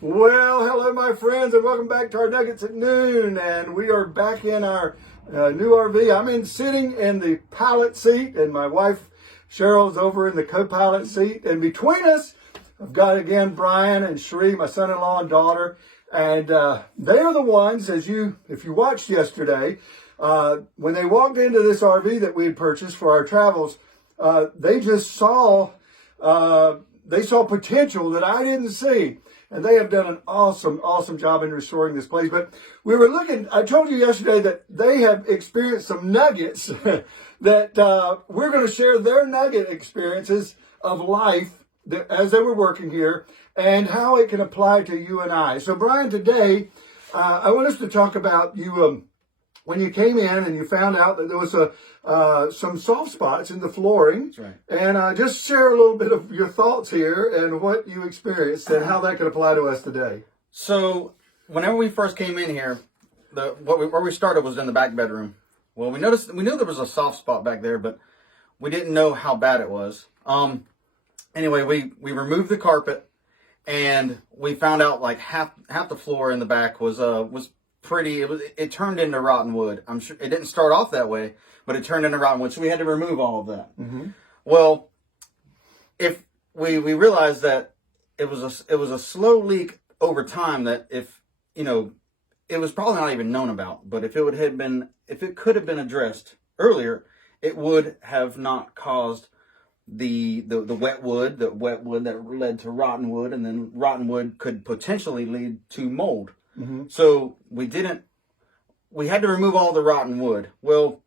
Well, hello, my friends, and welcome back to our Nuggets at Noon. And we are back in our new RV. I'm sitting in the pilot seat, and my wife Cheryl's over in the co-pilot seat. And between us, I've got again Brian and Sheree, my son-in-law and daughter. And they are the ones, if you watched yesterday, when they walked into this RV that we had purchased for our travels, they just saw potential that I didn't see. And they have done an awesome job in restoring this place. But we were looking, I told you yesterday that they have experienced some nuggets that we're going to share their nugget experiences of life as they were working here and how it can apply to you and I. So, Brian, today, I want us to talk about you when you came in and you found out that there was some soft spots in the flooring. That's right. And just share a little bit of your thoughts here and what you experienced and how that could apply to us today. So, whenever we first came in here, where we started was in the back bedroom. Well, we knew there was a soft spot back there, but we didn't know how bad it was. Anyway, we removed the carpet, and we found out like half the floor in the back was pretty. It turned into rotten wood. I'm sure it didn't start off that way, but it turned into rotten wood, so we had to remove all of that. Mm-hmm. Well, if we realized that it was a slow leak over time, that if it was probably not even known about, but if it could have been addressed earlier, it would have not caused the wet wood that led to rotten wood, and then rotten wood could potentially lead to mold. Mm-hmm. So we had to remove all the rotten wood. Well,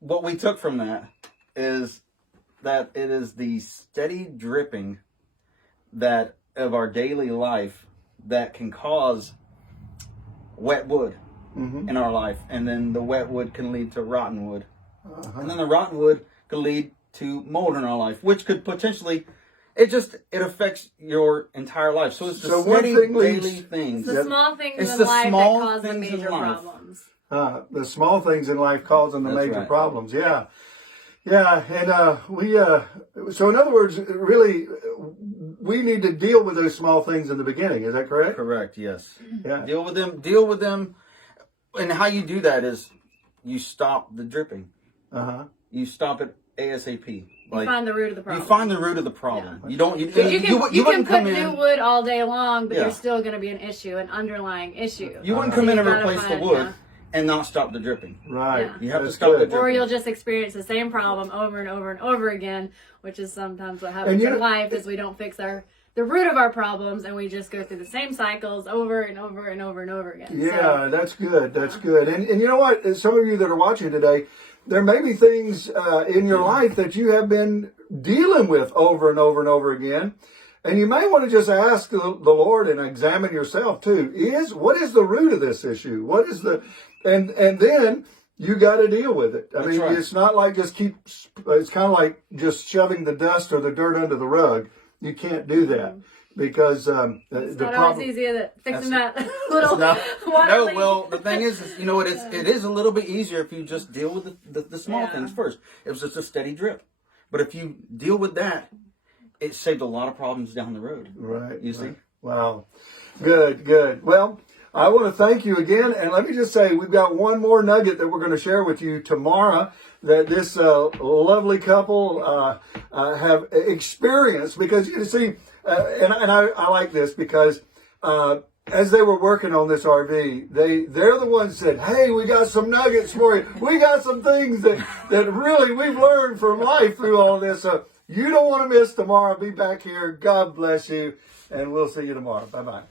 what we took from that is that it is the steady dripping that of our daily life that can cause wet wood in our life. And then the wet wood can lead to rotten wood. Uh-huh. And then the rotten wood could lead to mold in our life, which could potentially, it affects your entire life. So it's the steady daily things. It's the small things in life that cause the major problems. The small things in life cause them the major problems. Yeah. And so in other words, really, we need to deal with those small things in the beginning. Is that correct? Correct, yes. Yeah. Deal with them. And how you do that is you stop the dripping. Uh-huh. You stop it ASAP. You find the root of the problem. You find the root of the problem. Yeah. You can put new wood all day long, but Yeah. there's still going to be an issue, an underlying issue. You wouldn't come in and replace the wood and not stop the dripping. Right. Yeah. You have to stop the dripping. Or you'll just experience the same problem over and over and over again, which is sometimes what happens in life is we don't fix the root of our problems, and we just go through the same cycles over and over and over and over again. Yeah, that's good. That's good. And you know what? Some of you that are watching today, there may be things in your life that you have been dealing with over and over and over again. And you may want to just ask the Lord and examine yourself too. What is the root of this issue? What is and then you got to deal with it. I mean, it's not like it's kind of like just shoving the dust or the dirt under the rug. You can't do that because it's not always easy than fixing that little water No, leak. well, the thing is it is a little bit easier if you just deal with the small things first. It was just a steady drip. But if you deal with that, it saved a lot of problems down the road. Right. You see? Wow. Good. Well, I want to thank you again. And let me just say, we've got one more nugget that we're going to share with you tomorrow that this lovely couple have experienced. Because you see, and I like this because as they were working on this RV, they're the ones that said, hey, we got some nuggets for you. We got some things that really we've learned from life through all this. So you don't want to miss tomorrow. Be back here. God bless you. And we'll see you tomorrow. Bye-bye.